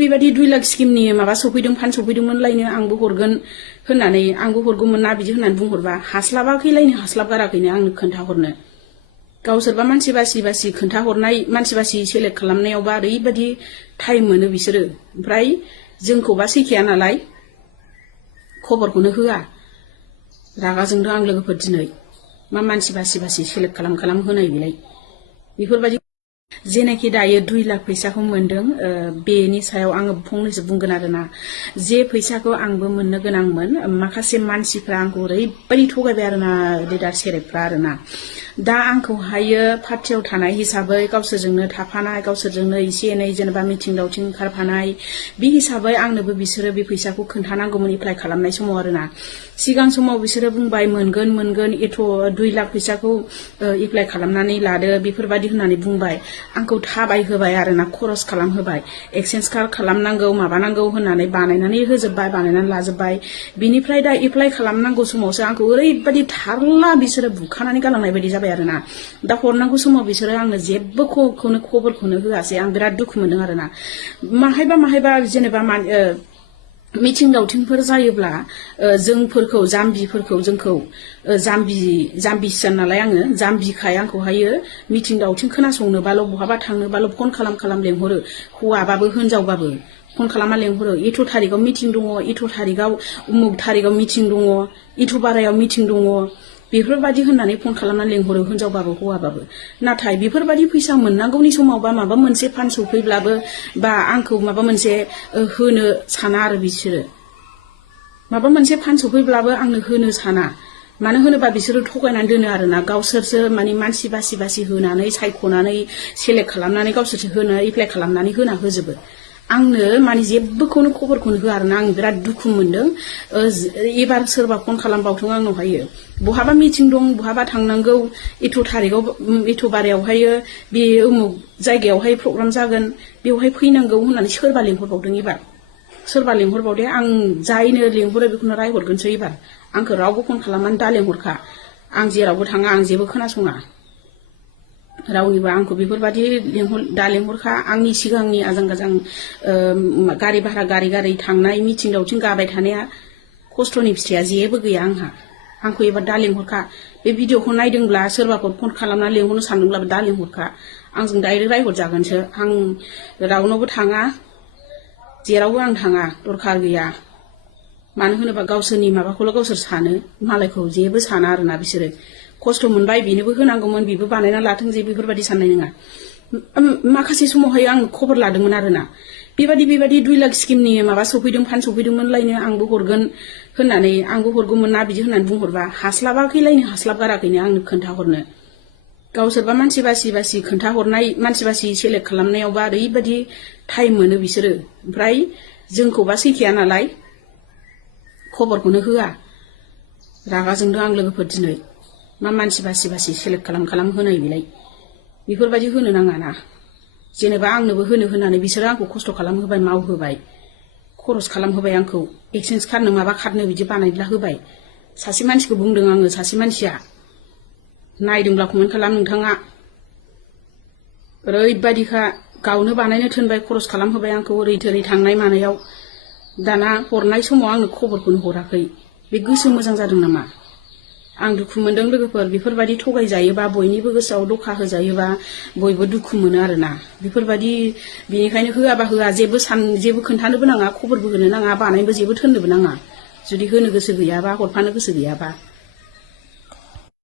बेबायदि 2 लाख स्किमनि माबा सफैदों फान सफैदोंमोनलायनो आंबो हरगोन होननानै आंबो हरगौमोन ना बिदि होननानै बुंहरबा हास्लाबाखैलायनो हास्लाबगाराखैनो आंनो खोन्थाहरनो गावसोरबा मानसि बासि खोन्थाहरनाय मानसि बासि सेलेक्ट खालामनायावबा ओरैबायदि टाइम मोनो बिसोरो ओमफ्राय जोंखौबा सैखाया नालाय खबरखौनो होआ रागा जोंदों आं लोगोफोर दिनै मा मानसि बासि सेलेक्ट खालाम होनाय बेलाय बेफोरबायदि जेनाखि दायो 2 लाख फैसाखौ मोनदों बेनि सायाव आङो फंनैसो बुंगोन आरोना जे फैसाखौ आंबो मोननो गोनांमोन माखासे मानसिफ्रा आंखौ ओरैबायदि थगायबाय आरोना लिडार सेरेबफ्रा आरोना दा आंखौहायो पार्टियाव थानाय हिसाबै गावसोरजोंनो थाफानाय गावसोरजोंनो एसे एनै जेनेबा मिटिं दावथिं ओंखारफानाय बे हिसाबै आंनोबो बिसोरो बे फैसाखौ खोन्थानांगौमोन एप्लाइ खालामनाय समाव आरोना सिगां समाव बिसोरो बुंबाय मोनगोन एथ' 2 लाख फैसाखौ एप्लाइ खालामनानै लादो बेफोरबायदि होननानै बुंबाय आंखौ थाबाय होबाय आरोना खरस खालाम होबाय एक्सचेन्ज कार्ड खालामनांगौ माबानांगौ होननानै बानायनानै होजोबबाय बानायनानै लाजोबबाय बिनिफ्राय दा एप्लाइ खालामनांगौ समावसो आंखौ ओरैबायदि थारला बिसोरो बुखानानै गालांनाय बायदि जाबाय आरोना दा हरनांगौ समाव बिसोरो आंनो जेबो खबरखौनो होआसै आं बिराद दुखु मोनदों आरोना माहायबा जेनेबा मिटिं दावथिंफोर जायोब्ला जोंफोरखौ जाम्बिफोरखौ जोंखौ जाम्बिसो नालाय आङो जाम्बिखाय आंखौहायो मिटिं दावथिं खोनासंनोबाल' बहाबा थांनोबाल' फन खालाम लेंहरो हौवाबाबो हिनजावबाबो फन खालामना लेंहरो एथ' थारिखाव मिटिं दङ एथ' थारिखाव उमुक थारिखाव मिटिं दङ एथ' बारायाव मिटिं दङ बेफोरबायदि होननानै फन खालामनानै लेंहरो हिनजावबाबो हौवाबाबो नाथाय बेफोरबायदि फैसा मोननांगौनि समाव बा माबा मोनसे फान सफैब्लाबो बा आंखौ माबा मोनसे होनो साना आरो बिसोरो माबा मोनसे फान सफैब्लाबो आंनो होनो साना मानो होनोबा बिसोरो थगायनानै दोनो आरोना गावसोरसो माने मानसि बासि होनानै सायख'नानै सेलेक्ट खालामनानै गावसोरसो होनो एप्लाइ खालामनानै होजोबो आंनो माने जेबोखौनो खबरखौनो होआ आरोना आं बिराद दुखु मोनदों एबार सोरबा फन खालामबावथों आंनावहायो बहाबा मिटिं दं बहाबा थांनांगौ एथ' थारिखाव एथ' बारायावहायो बे उमुक जायगायावहाय प्रग्राम जागोन बेवहाय फैनांगौ होननानै सोरबा लेंहरबावदों एबार सोरबा लेंहरबावदे आं जायनो लेंहरो बेखौनो रायहरगोनसो एबार आंखौ रावबो फन खालामनानै दा लेंहरखा आं जेरावबो थाङा आं जेबो खोनासङा रावनिबो आंखौ बेफोरबायदि दा लेंहरखा आंनि सिगांनि आजां गाजां गारि भारा गारि थांनाय मिटिं दावथिं गाबाय थानाया खस्थ'नि फिथाइया जेबो गैया आंखौ एबार दा लेंहरखा बे भिडिअखौ नायदोंब्ला सोरबाफोर फन खालामनानै लेंहरनो सानदोंब्लाबो दा लेंहरखा आंजों डाइरेक्ट रायहरजागोनसो आं रावनावबो थाङा जेरावबो आं थाङा दरखार गैया मानो होनोबा गावसोरनि माबाखौल' गावसोर सानो मालायखौ जेबो साना आरोना बिसोरो खस्थ' मोनबाय बेनोबो होनांगौमोन बेबो बानायना लाथों जे बेफोरबायदि साननाय नङा माखासे समावहाय आं खबर लादोंमोन आरोना बेबायदि 2 लाख स्किमनि माबा सफैदों फान सफैदोंमोनलायनो आंबो हरगोन होननानै आंबो हरगौमोन ना बिदि होननानै बुंहरबा हास्लाबाखैलायनो हास्लाबगाराखैनो आंनो खोन्थाहरनो गावसोरबा मानसि बासि खोन्थाहरनाय मानसि बासि सेलेक्ट खालामनायावबा ओरैबायदि टाइम मोनो बिसोरो ओमफ्राय जोंखौबा सैखाया नालाय खबरखौनो होआ रागा जोंदों आं लोगोफोर दिनै मा मानसि बासि सेलेक्ट खालाम होनाय बेलाय बेफोरबायदि होनो नाङा ना जेनेबा आंनोबो होननानै बिसोरो आंखौ खस्थ' खालामहोबाय मावहोबाय खरस खालामहोबाय आंखौ एक्सचेन्ज कार्डनो माबा कार्डनो बिदि बानायब्ला होबाय सासे मानसिखौ बुंदों आङो सासे मानसिया नायदोंब्ला कमेन्ट खालाम नोंथाङा ओरैबायदिखा गावनो बानायनो थोनबाय खरस खालामहोबाय आंखौ ओरै थोरै थांनाय मानायाव दाना हरनाय समाव आंनो खबरखौनो हराखै बे गोसो मोजां जादों नामा आं दुखु मोनदों लोगोफोर बेफोरबायदि थगायजायोबा बयनिबो गोसोआव दखा होजायोबा बयबो दुखु मोनो आरोना बेफोरबायदि बेनिखायनो होआबा होआ जेबो खोन्थानोबो नाङा खबरबो होनो नाङा बानायबो जेबो थोननोबो नाङा जुदि होनो गोसो गैयाबा हरफानो गोसो गैयाबा